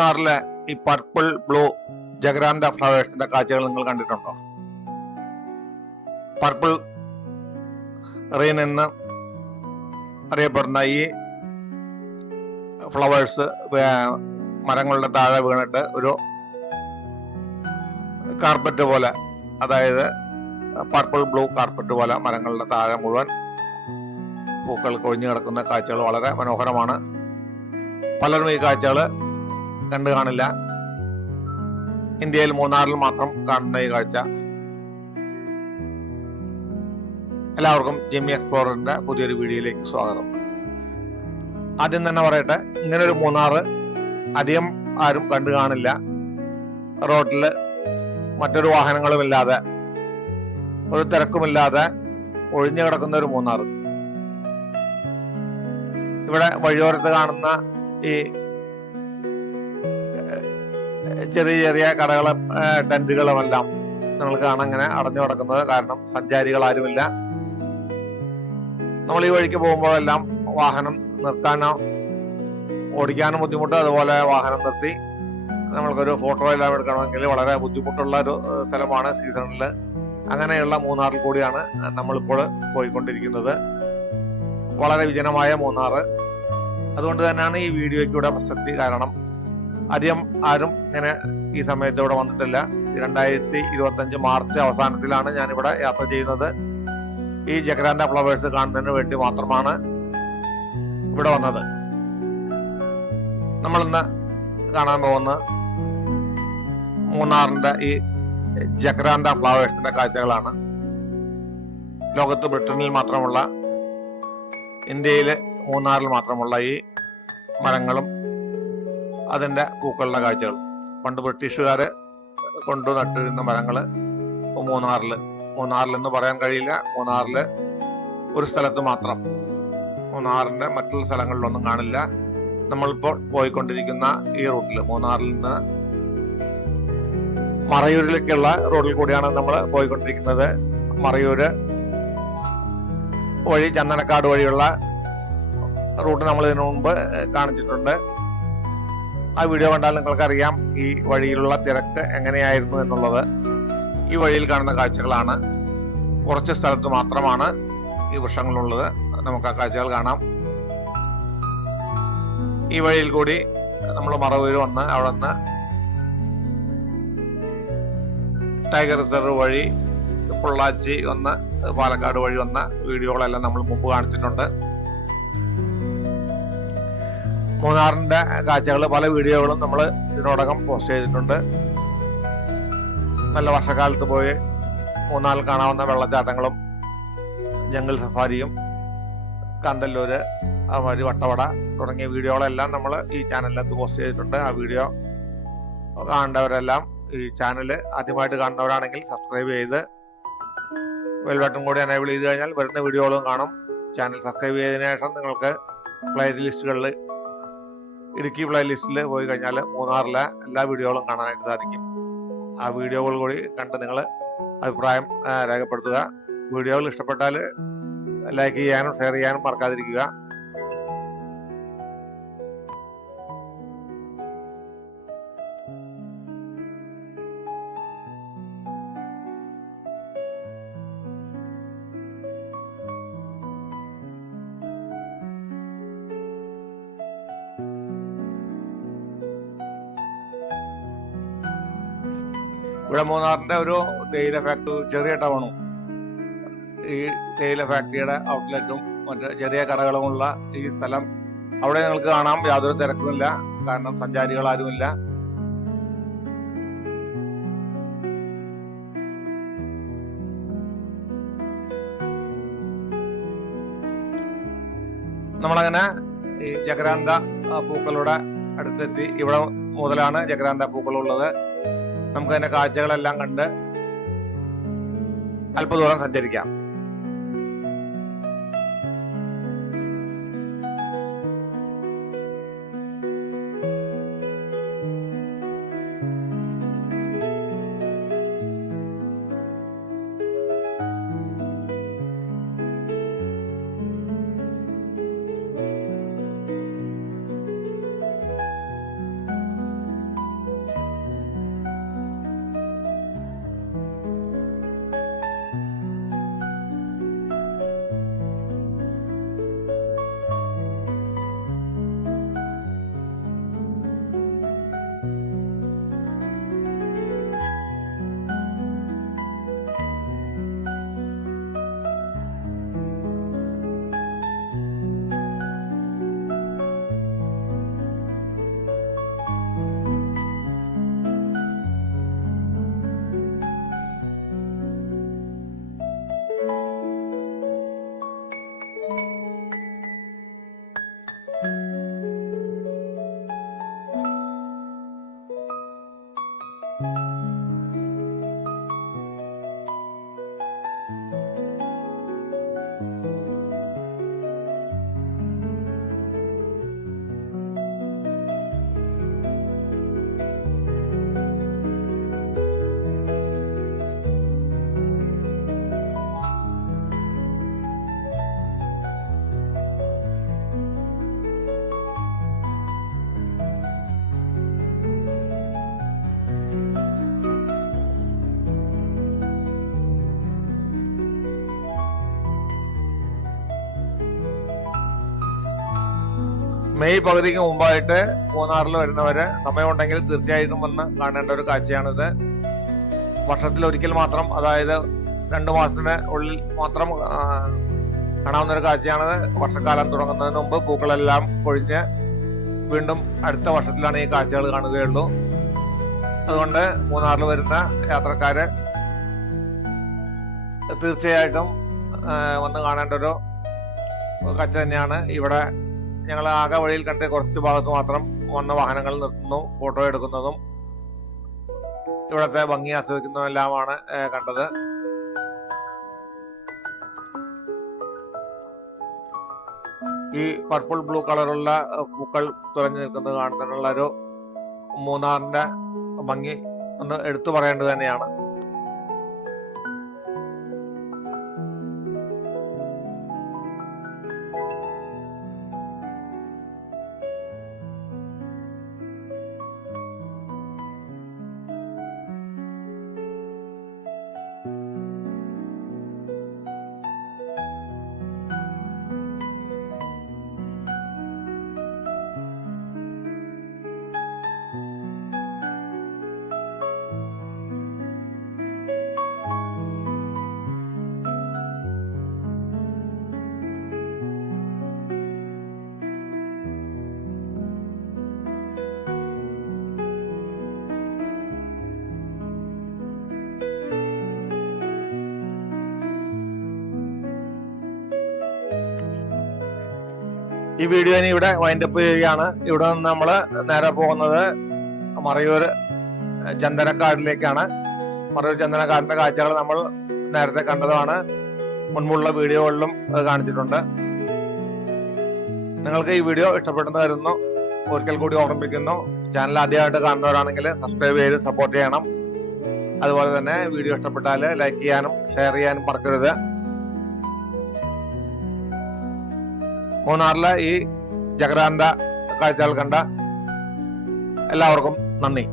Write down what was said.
മൂന്നാറിലെ ഈ purple blue ജഗ്രാന്ത ഫ്ലവേഴ്സിന്റെ കാഴ്ചകൾ നിങ്ങൾ കണ്ടിട്ടുണ്ടോ? പർപ്പിൾ റെയിൻ എന്ന് അറിയപ്പെടുന്ന ഈ ഫ്ലവേഴ്സ് മരങ്ങളുടെ താഴെ വീണിട്ട് ഒരു കാർപ്പറ്റ് പോലെ, അതായത് പർപ്പിൾ ബ്ലൂ കാർപ്പറ്റ് പോലെ മരങ്ങളുടെ താഴെ മുഴുവൻ പൂക്കൾ കൊഴിഞ്ഞു കിടക്കുന്ന കാഴ്ചകൾ വളരെ മനോഹരമാണ്. പലരും ഈ കാഴ്ചകൾ കണ്ടു കാണില്ല. ഇന്ത്യയിൽ മൂന്നാറിൽ മാത്രം കാണുന്ന ഈ കാഴ്ച. എല്ലാവർക്കും ജിമ്മി എക്സ്പ്ലോററിന്റെ പുതിയൊരു വീഡിയോയിലേക്ക് സ്വാഗതം. ആദ്യം തന്നെ പറയട്ടെ, ഇങ്ങനൊരു മൂന്നാറ് അധികം ആരും കണ്ടു കാണില്ല. റോഡില് മറ്റൊരു വാഹനങ്ങളുമില്ലാതെ, ഒരു തിരക്കുമില്ലാതെ ഒഴിഞ്ഞു കിടക്കുന്ന ഒരു മൂന്നാറ്. ഇവിടെ വഴിയോരത്ത് കാണുന്ന ഈ ചെറിയ ചെറിയ കടകളും ടെന്റുകളുമെല്ലാം നിങ്ങൾക്ക് കാണാൻ ഇങ്ങനെ അടഞ്ഞു കിടക്കുന്നത്. കാരണം സഞ്ചാരികൾ ആരുമില്ല. നമ്മൾ ഈ വഴിക്ക് പോകുമ്പോഴെല്ലാം വാഹനം നിർത്താനോ ഓടിക്കാനും ബുദ്ധിമുട്ട്. അതുപോലെ വാഹനം നിർത്തി നമ്മൾക്കൊരു ഫോട്ടോ എല്ലാം എടുക്കണമെങ്കിൽ വളരെ ബുദ്ധിമുട്ടുള്ള ഒരു സ്ഥലമാണ് സീസണിൽ. അങ്ങനെയുള്ള മൂന്നാറിൽ കൂടിയാണ് നമ്മളിപ്പോൾ പോയിക്കൊണ്ടിരിക്കുന്നത്. വളരെ വിജനമായ മൂന്നാറ്. അതുകൊണ്ട് തന്നെയാണ് ഈ വീഡിയോയ്ക്ക് ഇവിടെ പ്രസക്തി. കാരണം അധികം ആരും ഇങ്ങനെ ഈ സമയത്ത് ഇവിടെ വന്നിട്ടില്ല. 2025 മാർച്ച് അവസാനത്തിലാണ് ഞാനിവിടെ യാത്ര ചെയ്യുന്നത്. ഈ ജഗ്രാന്ത ഫ്ലവേഴ്സ് കാണുന്നതിന് വേണ്ടി മാത്രമാണ് ഇവിടെ വന്നത്. നമ്മളിന്ന് കാണാൻ പോകുന്ന മൂന്നാറിന്റെ ഈ ജഗ്രാന്ത ഫ്ലവേഴ്സിന്റെ കാഴ്ചകളാണ്. ലോകത്ത് ബ്രിട്ടനിൽ മാത്രമുള്ള, ഇന്ത്യയിലെ മൂന്നാറിൽ മാത്രമുള്ള ഈ മരങ്ങളും അതിന്റെ പൂക്കളുടെ കാഴ്ചകൾ. പണ്ട് ബ്രിട്ടീഷുകാര് കൊണ്ടു നട്ടിരുന്ന മരങ്ങള് മൂന്നാറിൽ എന്ന് പറയാൻ കഴിയില്ല. മൂന്നാറില് ഒരു സ്ഥലത്ത് മാത്രം, മൂന്നാറിന്റെ മറ്റുള്ള സ്ഥലങ്ങളിലൊന്നും കാണില്ല. നമ്മളിപ്പോൾ പോയിക്കൊണ്ടിരിക്കുന്ന ഈ റൂട്ടില്, മൂന്നാറിൽ നിന്ന് മറയൂരിലേക്കുള്ള റോഡിൽ കൂടിയാണ് നമ്മൾ പോയിക്കൊണ്ടിരിക്കുന്നത്. മറയൂര് വഴി ചന്ദനക്കാട് വഴിയുള്ള റൂട്ട് നമ്മൾ ഇതിനു മുമ്പ് കാണിച്ചിട്ടുണ്ട്. ആ വീഡിയോ കണ്ടാൽ നിങ്ങൾക്കറിയാം ഈ വഴിയിലുള്ള തിരക്ക് എങ്ങനെയായിരുന്നു എന്നുള്ളത്. ഈ വഴിയിൽ കാണുന്ന കാഴ്ചകളാണ്. കുറച്ച് സ്ഥലത്ത് മാത്രമാണ് ഈ വൃക്ഷങ്ങളുള്ളത്. നമുക്ക് ആ കാഴ്ചകൾ കാണാം. ഈ വഴിയിൽ കൂടി നമ്മൾ മറവൂര് വന്ന് അവിടെ നിന്ന് ടൈഗർ റിസർവ് വഴി പൊള്ളാച്ചി വന്ന് പാലക്കാട് വഴി വന്ന വീഡിയോകളെല്ലാം നമ്മൾ മുമ്പ് കാണിച്ചിട്ടുണ്ട്. മൂന്നാറിന്റെ കാഴ്ചകൾ പല വീഡിയോകളും നമ്മൾ ഇതിനോടകം പോസ്റ്റ് ചെയ്തിട്ടുണ്ട്. നല്ല വർഷക്കാലത്ത് പോയി മൂന്നാറിൽ കാണാവുന്ന വെള്ളച്ചാട്ടങ്ങളും ജംഗിൾ സഫാരിയും കാന്തല്ലൂര്, അതുമാതിരി വട്ടവട തുടങ്ങിയ വീഡിയോകളെല്ലാം നമ്മൾ ഈ ചാനലിനകത്ത് പോസ്റ്റ് ചെയ്തിട്ടുണ്ട്. ആ വീഡിയോ കാണേണ്ടവരെല്ലാം ഈ ചാനൽ ആദ്യമായിട്ട് കാണുന്നവരാണെങ്കിൽ സബ്സ്ക്രൈബ് ചെയ്ത് ബെൽ ബട്ടൺ കൂടി എനേബിൾ ചെയ്ത് കഴിഞ്ഞാൽ വരുന്ന വീഡിയോകളും കാണും. ചാനൽ സബ്സ്ക്രൈബ് ചെയ്തതിനു ശേഷം നിങ്ങൾക്ക് പ്ലേലിസ്റ്റുകളിൽ, ഇടുക്കി പ്ലേലിസ്റ്റിൽ പോയി കഴിഞ്ഞാൽ മൂന്നാറിലെ എല്ലാ വീഡിയോകളും കാണാനായിട്ട് സാധിക്കും. ആ വീഡിയോകൾ കൂടി കണ്ട് നിങ്ങൾ അഭിപ്രായം രേഖപ്പെടുത്തുക. വീഡിയോകൾ ഇഷ്ടപ്പെട്ടാൽ ലൈക്ക് ചെയ്യാനും ഷെയർ ചെയ്യാനും മറക്കാതിരിക്കുക. ഇവിടെ മൂന്നാറിന്റെ ഒരു തേയില ഫാക്ടറി, ചെറിയ ടൗണും ഈ തേയില ഫാക്ടറിയുടെ ഔട്ട്ലെറ്റും മറ്റ് ചെറിയ കടകളുമുള്ള ഈ സ്ഥലം. അവിടെ നിങ്ങൾക്ക് കാണാം, യാതൊരു തിരക്കുമില്ല. കാരണം സഞ്ചാരികൾ ആരുമില്ല. നമ്മളങ്ങനെ ഈ ജഗ്രാന്ത പൂക്കളുടെ അടുത്തെത്തി. ഇവിടെ മുതലാണ് ജഗ്രാന്ത പൂക്കളുള്ളത്. നമുക്ക് അതിന്റെ കാഴ്ചകളെല്ലാം കണ്ട് അല്പദൂരം സഞ്ചരിക്കാം. മെയ് പകുതിക്ക് മുമ്പായിട്ട് മൂന്നാറിൽ വരുന്നവര് സമയമുണ്ടെങ്കിൽ തീർച്ചയായിട്ടും വന്ന് കാണേണ്ട ഒരു കാഴ്ചയാണിത്. വർഷത്തിൽ ഒരിക്കൽ മാത്രം, അതായത് 2 മാസത്തിന് ഉള്ളിൽ മാത്രം കാണാവുന്ന ഒരു കാഴ്ചയാണിത്. വർഷക്കാലം തുടങ്ങുന്നതിന് മുമ്പ് പൂക്കളെല്ലാം കൊഴിഞ്ഞ് വീണ്ടും അടുത്ത വർഷത്തിലാണ് ഈ കാഴ്ചകൾ കാണുകയുള്ളൂ. അതുകൊണ്ട് മൂന്നാറിൽ വരുന്ന യാത്രക്കാര് തീർച്ചയായിട്ടും വന്ന് കാണേണ്ട ഒരു കാഴ്ച തന്നെയാണ്. ഇവിടെ ഞങ്ങൾ ആകെ വഴിയിൽ കണ്ട് കുറച്ച് ഭാഗത്ത് മാത്രം വന്ന വാഹനങ്ങൾ നിർത്തുന്നു, ഫോട്ടോ എടുക്കുന്നതും ഇവിടത്തെ ഭംഗി ആസ്വദിക്കുന്നതും എല്ലാമാണ് കണ്ടത്. ഈ പർപ്പിൾ ബ്ലൂ കളറുള്ള പൂക്കൾ തുറഞ്ഞു നിൽക്കുന്നത് കാണുന്നതിനുള്ള ഒരു മൂന്നാറിന്റെ ഭംഗി ഒന്ന് എടുത്തു പറയേണ്ടത് തന്നെയാണ്. ഈ വീഡിയോ ഇനി ഇവിടെ വൈൻഡപ്പ് ചെയ്യുകയാണ്. ഇവിടെ നിന്ന് നമ്മൾ നേരെ പോകുന്നത് മറയൂർ ചന്ദനക്കാടിലേക്കാണ്. മറയൂർ ചന്ദനക്കാടിന്റെ കാഴ്ചകൾ നമ്മൾ നേരത്തെ കണ്ടതാണ്, മുൻപുള്ള വീഡിയോകളിലും അത് കാണിച്ചിട്ടുണ്ട്. നിങ്ങൾക്ക് ഈ വീഡിയോ ഇഷ്ടപ്പെട്ടെന്ന് കരുതുന്നു. ഒരിക്കൽ കൂടി ഓർമ്മിപ്പിക്കുന്നു, ചാനൽ ആദ്യമായിട്ട് കാണുന്നവരാണെങ്കിൽ സബ്സ്ക്രൈബ് ചെയ്ത് സപ്പോർട്ട് ചെയ്യണം. അതുപോലെ തന്നെ വീഡിയോ ഇഷ്ടപ്പെട്ടാൽ ലൈക്ക് ചെയ്യാനും ഷെയർ ചെയ്യാനും മറക്കരുത്. മൂന്നാറിലെ ഈ ജഗരാന്ത കാഴ്ചകൾ കണ്ട എല്ലാവർക്കും നന്ദി.